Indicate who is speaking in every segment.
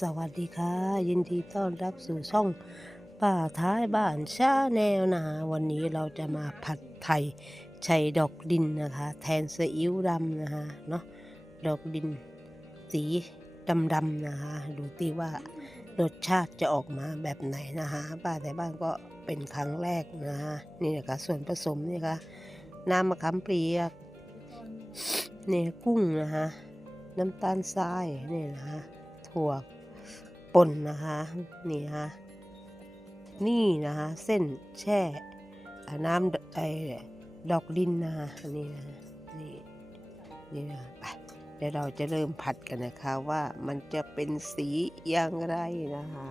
Speaker 1: สวัสดีค่ะ ยินดีต้อนรับสู่ช่องป้าท้ายบ้านชาแนวนะวันนี้เราจะมาผัดไทยใช้ดอกดินนะคะ แทนซีอิ๊วดำนะคะเนาะดอกดินสีดำๆนะคะดูตีว่ารสชาติจะออกมาแบบไหนนะคะป้าแต่บ้านก็เป็นครั้งแรกนะคะนี่นะคะส่วนผสมนี่ค่ะน้ำมะขามเปียกเนี่ยกุ้งนะคะน้ำตาลทรายนี่นะคะถั่ว ป่นนะคะ นี่ฮะคะนี่นะคะเส้นแช่น้ำไอ้ดอกดินนะคะนี่นะนี่นี่นะไปเดี๋ยวเราจะเริ่มผัดกันนะคะว่ามันจะเป็นสีอย่างไรนะคะ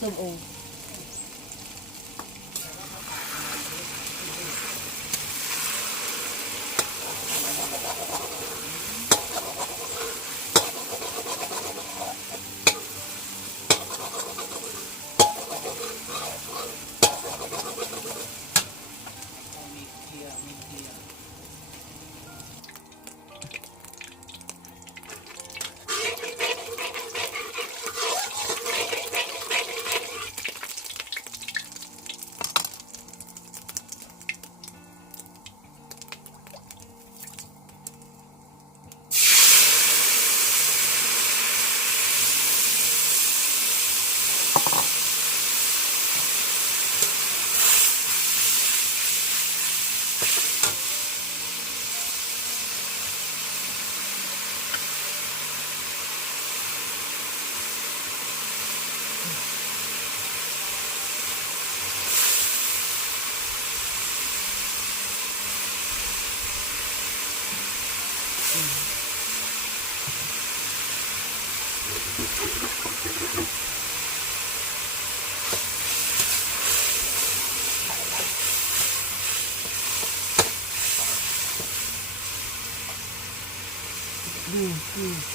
Speaker 2: ส้มโอ
Speaker 1: อื
Speaker 2: ม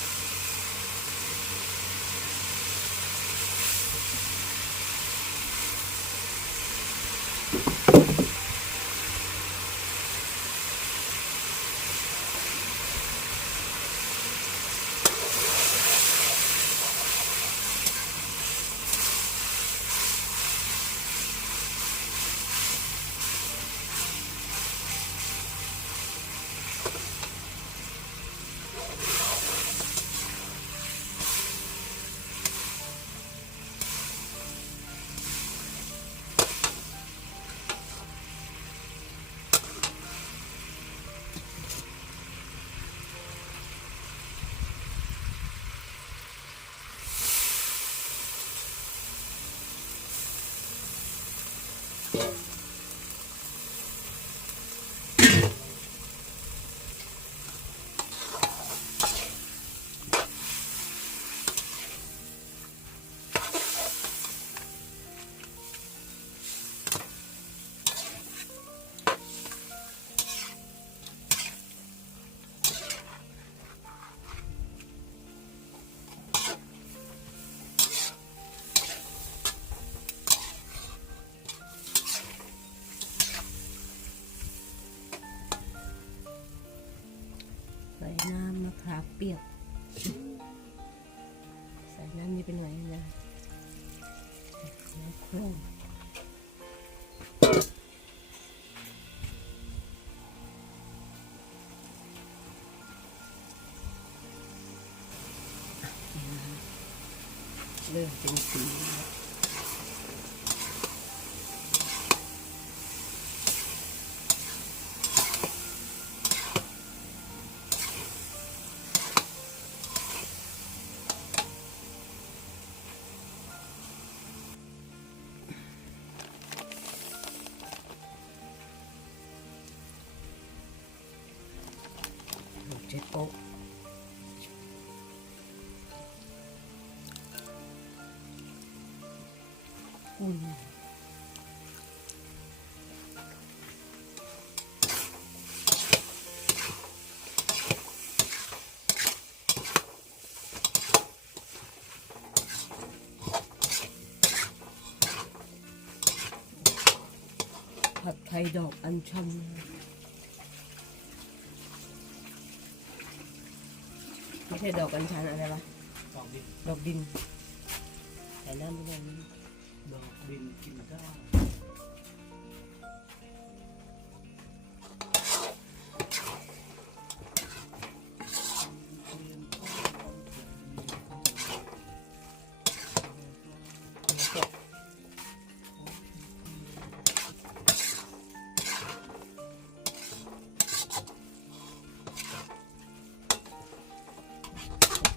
Speaker 1: แล้ว ผัดไทยดอกอัญชันไม่ใช่ดอกอัญชันอะไรวะ
Speaker 2: ดอกดิน
Speaker 1: ดอกดิน ใส่น้ำไปเลย
Speaker 2: ดอกดินกินได้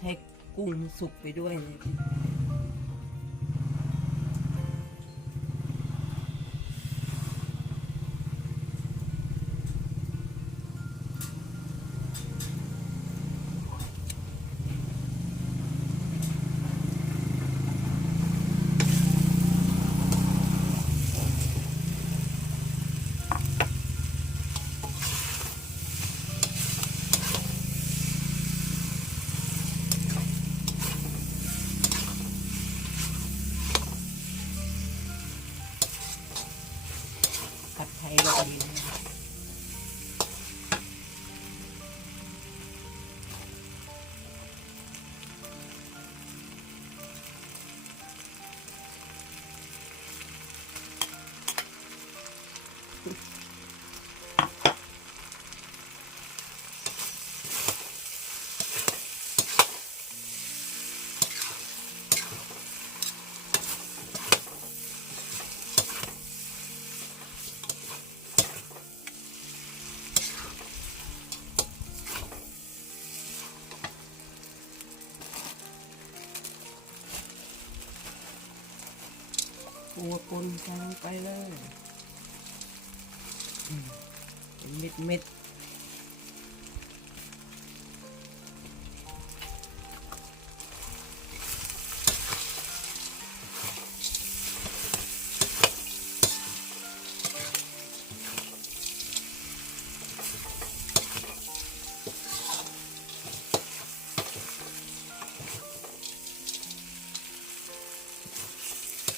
Speaker 1: ให้กุ้งสุกไปด้วยเลย ปูปนกันไปเลย เป็นเม็ดเม็ด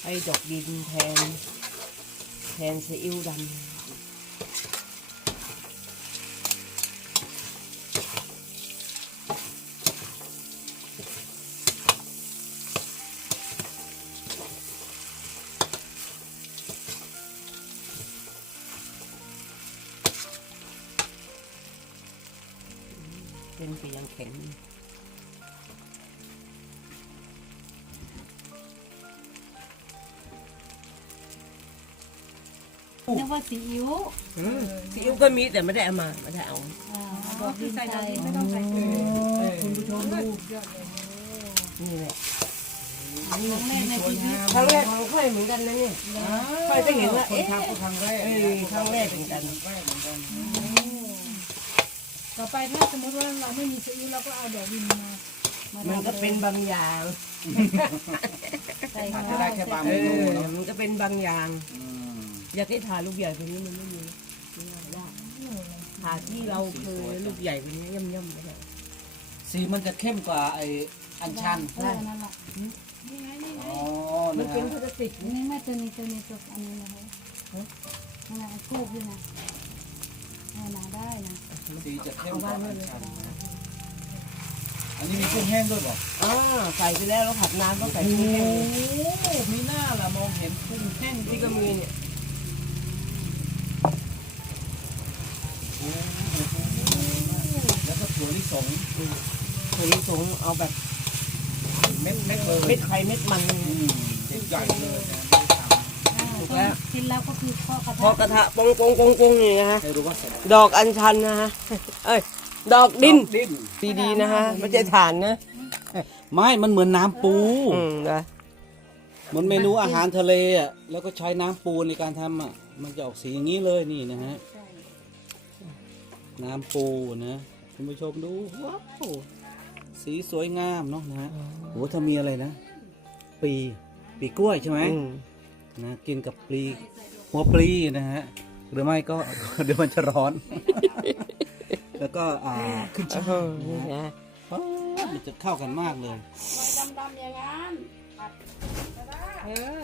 Speaker 1: ให้ดอกดินแทน แทนซีอิ๊วดำเป็นไปยังแข็ง
Speaker 3: นึกว่าซีอิ๊ว
Speaker 1: ซีอิ๊วก็มีแต่ไม่ได้เอามาไม่ได้เอา
Speaker 3: อ่าดอกดิน
Speaker 4: ใส่
Speaker 3: ไท
Speaker 4: ดอก
Speaker 3: ย
Speaker 4: ดินไม่ต้องใส่เกลือ
Speaker 1: คุณผู้ชมดูนี่แหละ
Speaker 3: ครั้งแรกในชีวิต
Speaker 1: ครั้งแรกของค่อยเหมือนกันนะเนี่ยค่อยจะเห็นว่า
Speaker 2: คน
Speaker 1: เอ๊ะ
Speaker 2: ทำก็ครั้งแรก
Speaker 1: เออครั้งแรกเหมือนกัน
Speaker 2: แรกเหมือนกัน
Speaker 4: ต่อไปถ้าสมมติว่าเราไม่มีซีอิ๊วเราก็เอาดอกดินมามา
Speaker 1: มันก็เป็นบางอย่าง
Speaker 3: ใส่
Speaker 2: อาจ
Speaker 3: ข้าว
Speaker 2: จะได้แค่บาง
Speaker 1: เอ
Speaker 2: เมนู
Speaker 1: อ
Speaker 2: เนาะ
Speaker 1: มันก็เป็นบางอย่าง
Speaker 2: อืม
Speaker 1: อยากให้ทาลูกใหญ่กว่านี้มันไม่มีไม่ได้ยากทาที่เราเคยลูกใหญ่กว่านี้ย่ำๆไปเลย
Speaker 2: สีมันจะเข้มกว่าไออัญชัน
Speaker 4: เออนั่นแหละนี่ไงนี่ไง
Speaker 2: อ๋อ
Speaker 1: มั
Speaker 2: นะ
Speaker 1: น
Speaker 2: ฮะ
Speaker 1: เป็นพลาสติก
Speaker 3: นี่แม่ตัวนี้ตัวนี้ตัวอันนี้นะคะนั่นแหละทูบด้วยนะเอาหนาได้นะ
Speaker 2: สีจะเข้มกว่าอัญชันนะอันนี้มีกุ้งแห้งด้วยบอก
Speaker 1: อ่าใส่ไปแล้วเราผัดน้ำต้องใส่
Speaker 2: โอ้
Speaker 1: ที่แห้ง
Speaker 2: โหมีหน้าละมองเห็นกุ้งแห้ง
Speaker 1: ที่ก็มีเนี่ย
Speaker 2: แล้วก็ถั่วลิสง
Speaker 1: ถั่วลิสง เอาแบบ
Speaker 2: เม็ดเม็ดเลย
Speaker 1: เม็ดไข่เม็ดมัน
Speaker 2: อืมเม็ดใหญ่เลยนะ
Speaker 1: ถูกแล้ว
Speaker 3: กินแล้วก็คือข้อกระ
Speaker 1: พอก
Speaker 3: ทะ
Speaker 1: ระทะปงปงปงปงนี่นะฮะ
Speaker 2: ให้รู้ว่าเสร็จ
Speaker 1: ดอกอัญชันนะฮะเอ้ยดอกดิน
Speaker 2: ดิน
Speaker 1: ดีดีๆนะฮะไม่ใช่ฐานนะ
Speaker 2: ไม่มันเหมือนน้ำปู
Speaker 1: อืมนะ
Speaker 2: เหมือนเมนูอาหารทะเลอะแล้วก็ใช้น้ำปูในการทำอะมันจะออกสีอย่างนี้เลยนี่นะฮะน้ำปูนะคุณผู้ชมดูว้าว สีสวยงามเนาะนะฮะโอ้ถ้ามีอะไรนะ ปีปีกล้วยใช่ไหม
Speaker 1: อืม
Speaker 2: นะกินกับปลีหัวปลีนะฮะหรือไม่ก็ เดี๋ยวมันจะร้อน แล้วก็อ่าขึ้น
Speaker 1: เอ
Speaker 2: ช่าย
Speaker 1: อนี่นะ
Speaker 2: ว้าวมันจะเข้ากันมากเลย
Speaker 4: ดำๆอย่างนั้นเออ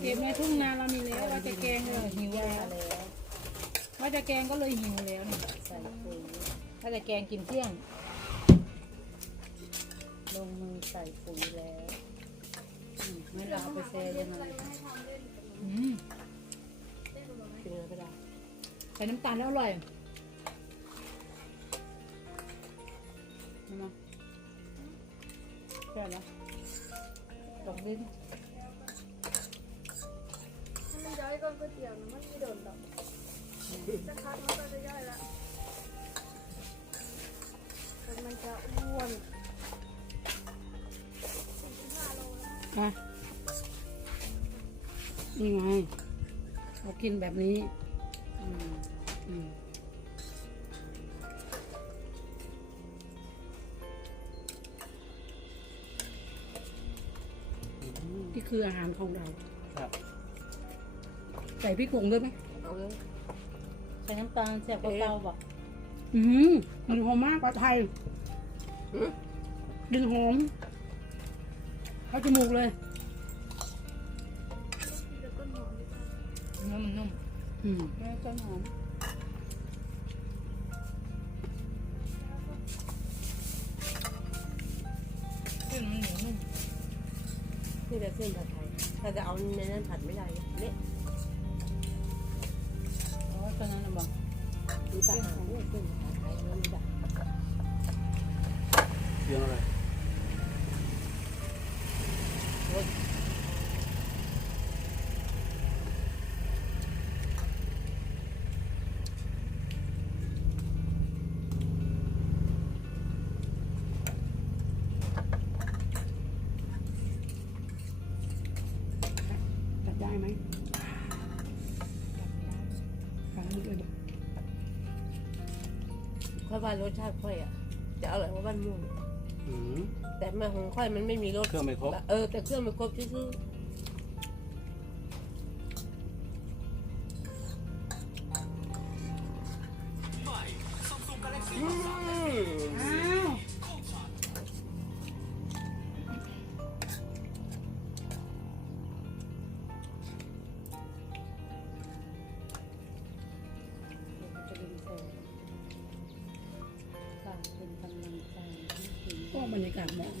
Speaker 4: เก็บในทุ่งนาเรามีแล้วว่าจะแกงเลยหิวแล้ว
Speaker 3: แล้ว
Speaker 4: ว่าจะแกงก็เลยหิวแล้วนี่
Speaker 3: ใส่ปุ๋ย
Speaker 4: ถ้าจะแกงกินเที่ยง
Speaker 3: ลงมือใส่ปุ๋ยแล้วอืมงั้นเราเอาไปแช่ยังไง
Speaker 4: อืม
Speaker 1: กินอะไรก็ได้
Speaker 4: ใส่น้ำตาลแล้วอร่อย
Speaker 3: ใช่ไหมใช่แล้วดอกลิ้น
Speaker 5: มันย้อยก้นก๋วยเตี๋ยวนะมันไม่โดนดอกสักพักมันก็จะย่อยละ อะ
Speaker 3: นี่ไงเรากินแบบนี้อืมอืมนี่คืออาหารของเรา
Speaker 2: ครับ
Speaker 3: ใส่พริกผงด้วยไหม
Speaker 1: เอาเลย
Speaker 3: ใส่น้ำตาลแซ่บกว่าเตาบอก
Speaker 6: อืมมันหอมมากกว่าไทยกลิ่นหอม เข้าจมูกเลย
Speaker 4: เนื้อมันนุ่ม
Speaker 6: อืม
Speaker 3: แม่ต้นหอม
Speaker 4: เส้นมันเหนียวนุ่ม
Speaker 1: นี่แต่เส้นผัดไทยถ้าจะเอาในนั้นผัดไม่ได้นะเละ
Speaker 3: อ๋อตอนนั้นนะบอก
Speaker 1: มีแต่หางเนี่ยเส้นผัดไทยมันไม่ได้
Speaker 2: เรื่องอะไร
Speaker 6: จับได้ไหมฟังมือเลยบอก
Speaker 1: ค่อยว่ารสชาติค่อยอะ จะอร่อยกว่าบ้านม่วง
Speaker 2: อืม
Speaker 1: แต่มาของค่อยมันไม่มีรส
Speaker 2: เครื่องไม่ครบ
Speaker 1: เออแต่เครื่องมันครบชื่อ
Speaker 3: กำลังใจให้ถึง
Speaker 6: ก็บรรยากาศเหมาะ
Speaker 3: ด้วย